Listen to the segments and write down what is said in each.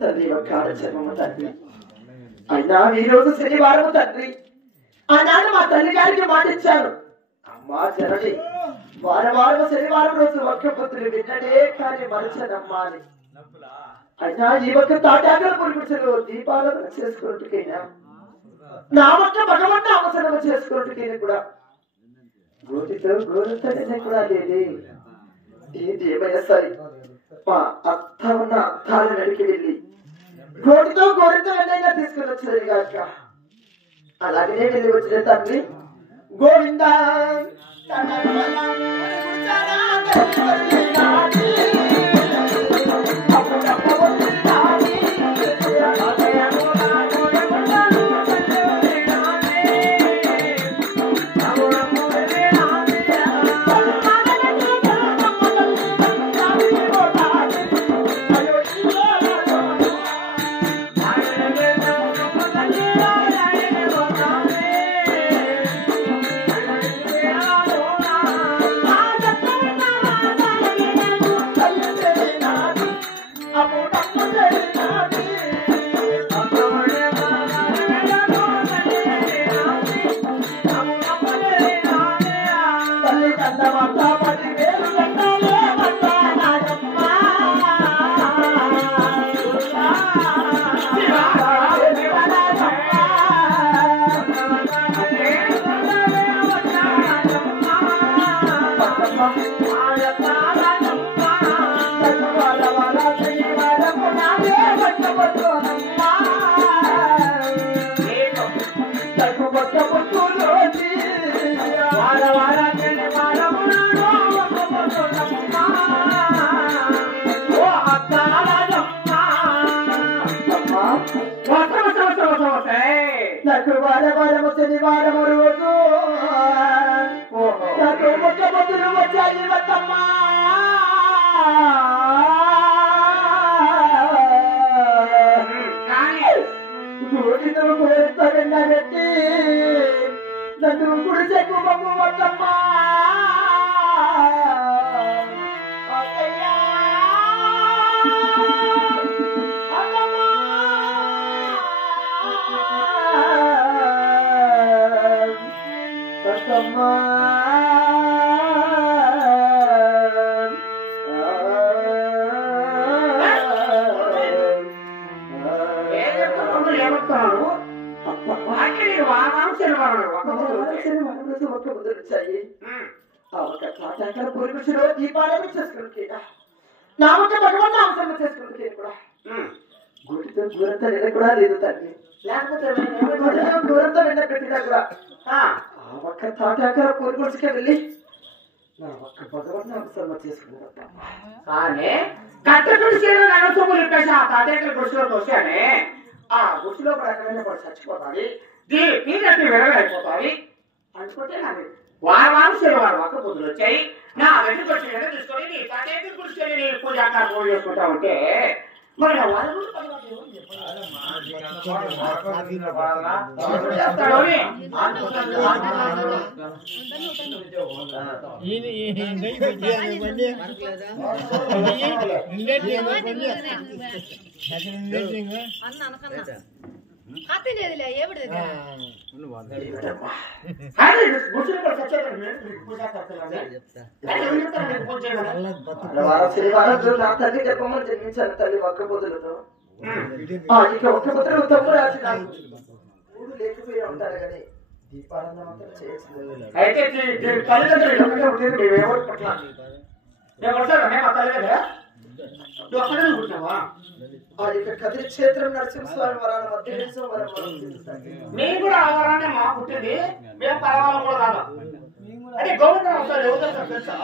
తల్లి యొక్క ఆడచర్మము తండ్రి. అయినా ఈ రోజు శనివారం తండ్రి. ఆనాడు మా తల్లి గారికి మాట ఇచ్చాను, అమ్మా జనని వారం శనివారం రోజు ఒక్క పొద్దులు విన్నడే కానీ మరచనమ్మా అని. అయినా ఈ ఒక్క తాటాకుల పురుగుడులో దీపాలను చేసుకున్నట్టుకైనా నా ఒక్క భగవన్ అవసరం చేసుకున్నట్టుకైనా కూడా గోటితో గోరంతనే కూడా లేదే. ఇది ఏమైనా సరే మా అత్త ఉన్న అత్తాలు నడికి వెళ్ళి గోటితో గోరంత వెళ్ళైనా తీసుకుని వచ్చేది కాక అలాగనే వెళ్ళి వచ్చిన తండ్రి గోవింద నాకు వారము శనివారము రోజు నాకు ఒక్క పొద్దులు వచ్చాయి వద్దమ్మా. గోటితో కోరిత వెండబెట్టి నన్ను గుడిసె కుమము వద్దమ్మా. దీపాలను చేసుకుంటే నా ఒక భగవన్ అవసరం చేసుకుంటే కూడా గుడితో దూరంతా నిన్న కూడా లేదు తండ్రి. లేకపోతే దూరంతా నిన్న పెట్టినా కూడా ఆ ఒక్క తాటాకర పొరుగుడికి వెళ్ళి నా ఒక్క భగవన్ అవసరం చేసుకుంటా. కానీ కట్ట గుడిసేలో నగసొమ్ములు ఇప్పేసి ఆ తాటాకల గుడిసెలోకి వస్తేనే ఆ గుడిసెలో కూడా ఎక్కడైనా కూడా చచ్చిపోతాది, దీనికి విరగైపోతాది అనుకుంటే నాకు వారం శనివారం ఒక్క పొద్దులు వచ్చాయి. నా వెంట వచ్చి తీసుకొని నీ తాటాకల గుడిసెని నీ పూజాకారు పూజ చేసుకుంటా ఉంటే మరి వాళ్ళు తల్లి చెప్పమని జన్మించాను తల్లి ఒక్క పొద్దులతో. ఇక ఒక్క పొద్దులు తమ్ముడు రాసి నాకు ఊరు లేకపోయి ఉంటారు కానీ దీపానందం మాత్రం చేయాల్సింది. అయితే తల్లిదండ్రులు పట్ల మా తల్లి కదిరి క్షేత్రం నరసింహస్వామి వరాల మధ్య మేము కూడా ఆ వరాన్ని మా పుట్టింది, మేము పరవాళ్ళం కూడా కాదు. అంటే గవర్నమెంట్ వస్తారు ఎవరు తెలుసా,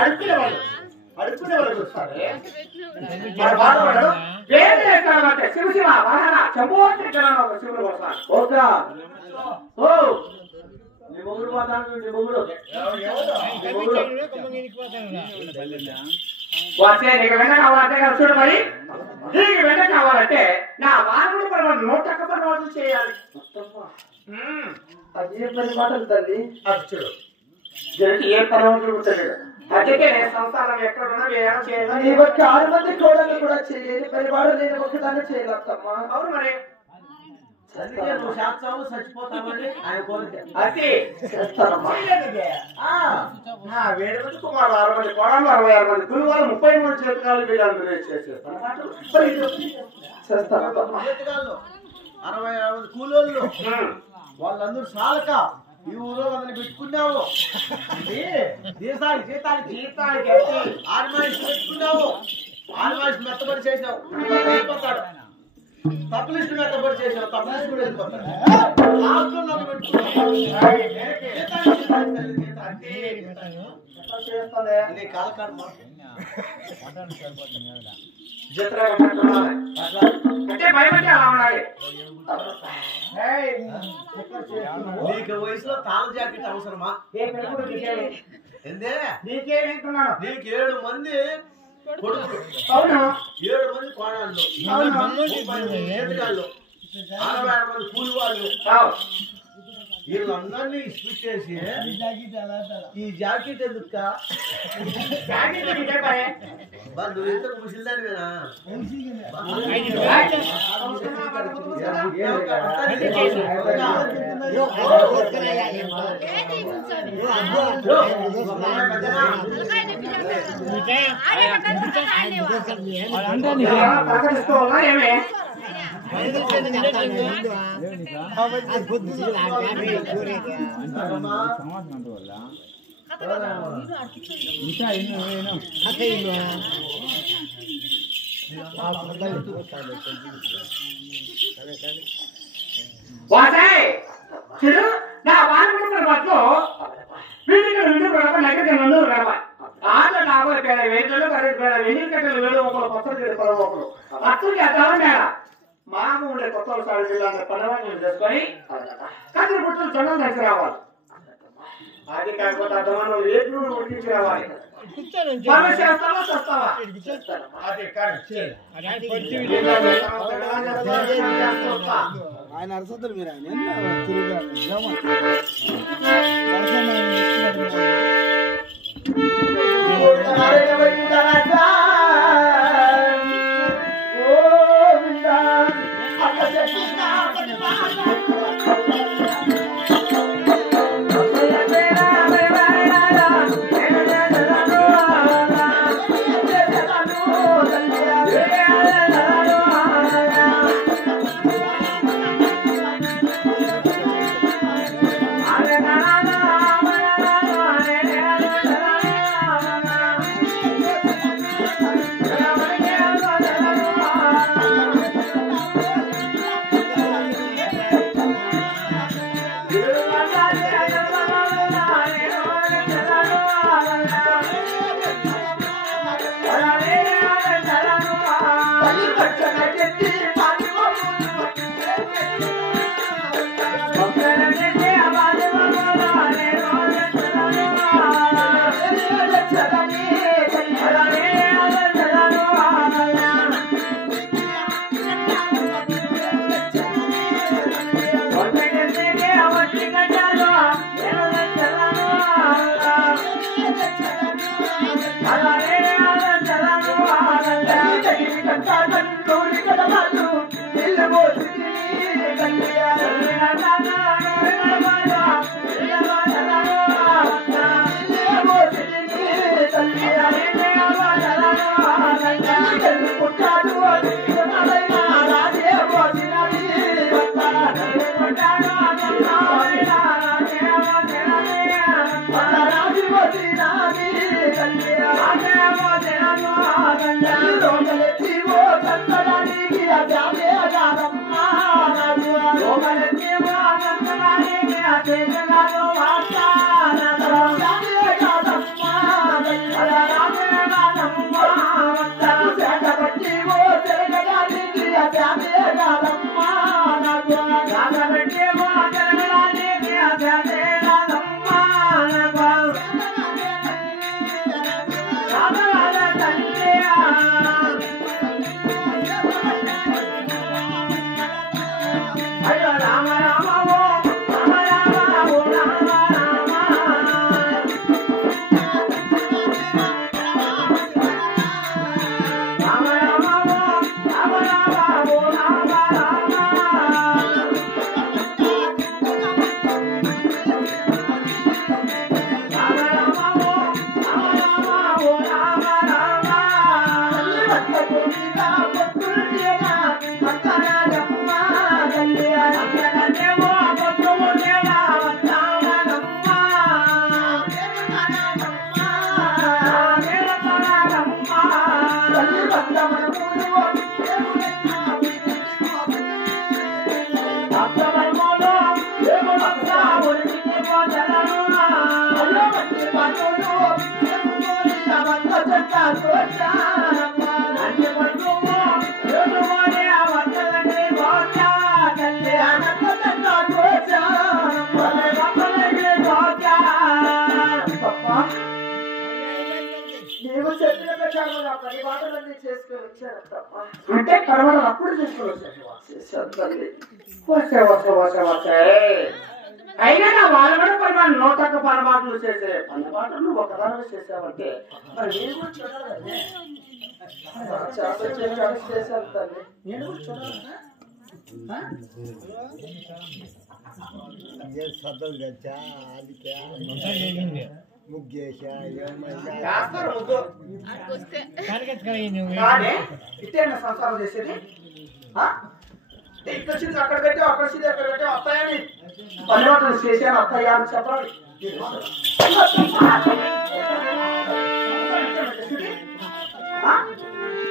అడుక్కునే వాళ్ళు చూస్తారు. పేరు చేస్తారంటే శివ శివ వాహన చంపోత్రి శివుడు వస్తారు. నీ మొగుడు పోతాను, నీ మొగుడు వస్తే నీకు వెంట కావాలంటే కదా చూడు. మరి నీకు వెంట కావాలంటే నా వాహనుడు కూడా 100 రోజులు చేయాలి. అదే 10 మాటలు తల్లి అది చూడు. ఏ 10 రోజులు కూర్చోలేడు. అందుకే నేను సంసారం ఎక్కడున్నా వేరే నీ చేయాలి. ఒక్క 6 మంది కోడలు కూడా చేయలేని పరివాడు నేను ఒక్కదాన్ని చేయలేదమ్మా. అవును మరి అందుకే నువ్వు శాస్త్రాలు చచ్చిపోతామని ఆయన కోరిక. అది చేస్తానమ్మా. వేడి మంది కుమారులు 6 మంది కోడలు 66 మంది గురువారు 30 మంది చేతుకాలు వీళ్ళందరూ చేస్తానమ్మా. చేతిగాళ్ళు 60 కూలోళ్ళు వాళ్ళందరూ సాలక ఈ ఊరో అతను పెట్టుకున్నావు. జీతానికి జీతానికి ఆర్మాయిస్ పెట్టుకున్నావు. ఆర్మాయిస్ మెత్తబడి చేసావు వెళ్ళిపోతాడు. తప్పులిస్ట్ మెత్తబడి చేసావు. తప్పులిస్ట్ కూడా వెళ్ళిపోతాడు. ఆస్తున్నది పెట్టుకున్నావు. నీ కాలకాడు అంటే భయపడి అలా ఉండాలి. నీకు వయసులో తాళ జాకెట్ అవసరమా? ఎందే నీకేమింటున్నాను? నీకు 7 మంది కొడుకులు, అవును 7 మంది కోడళ్ళు, 30 మంది చేతిగాళ్ళు, 66 మంది కూలి వాళ్ళు. వీళ్ళందరినీ స్పిట్ చేసి ఈ జాకెట్ ఎందుకు నువ్వు ఎంత ముసిల్దానివేనా? ప్రకటిస్తూ ఉన్నా ఏమే నా వాడుకుంటున్న బస్సులో వీటికి 2 గడప నగరికి 2 గడప ఆటో 40 పేడ వేలు పేడ వెయ్యి కట్టలు వేడు ఒకరు కొత్త ఒకరు అక్కడికి అట్లా మేడ మామ ఉండే కొత్త సాడు జిల్లా పనవాళ్ళు చేసుకొని కదిరి పుట్టులు జనం దగ్గర రావాలి. అది కాకపోతే అర్థమన్న ఏడు ఉడికించి రావాలి. మనం చేస్తావా చేస్తావా ఆయన అరసతులు మీరు రామ రామ ఓ రామ రామ ఓ రామ అంటే కడవడం అప్పుడు చేసుకొని వచ్చే అయినా నా వాళ్ళు కూడా పరిమాణం నూతక్క పరమాటలు చేసే పన్నపాటలు ఒకదాని చేసావంటే మరి నేను కూడా చూడాలి చేశాను తల్లి. నేను కూడా చూడాలి ఇట్టేనా సంసారం చేసేది ఇక్కడ వచ్చింది అక్కడ పెట్టావు అక్కడ వచ్చింది అక్కడ పెట్టావు అత్తయ్యని పన్నోటలు చేశాను అత్తయ్య అని చెప్పాలి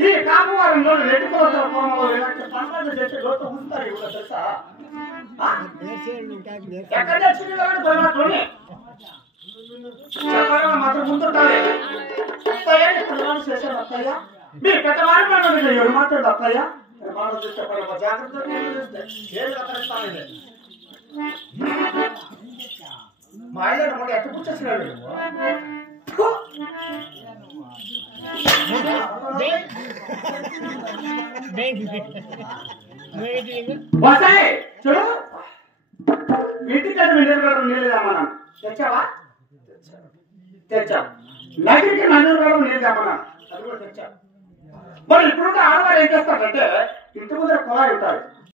ఈ కాపువారంలో రెడ్డికోవచ్చిన కోణంలో ఇలాంటి పనులు చేసే లోటు ఉంటారు ఇప్పుడు తెలుసా ఎక్కడ తెచ్చింది పన్నోట్లోనే చెప్పాలి మాత్రం ముందుంటాలి అత్తయ్య పనులు చేశాను అత్తయ్య మీరు పెద్దవారి పనులు ఎవరు మాట్లాడు అత్తయ్య మాట చూస్తే జాగ్రత్త ఏది రకరిస్తాను మా ఆయన మళ్ళీ ఎక్కడ కూర్చొచ్చినాడు చూడు ఇంటికి నీళ్ళు మనం తెచ్చావా తెచ్చాం నగరికి నన్నూరు నీళ్ళు తెమ్మన్నా అది కూడా తెచ్చాం మరి ఇప్పుడు ఆడవారు ఏం చేస్తారంటే ఇంటి ముందర కుళాయి ఉంటారు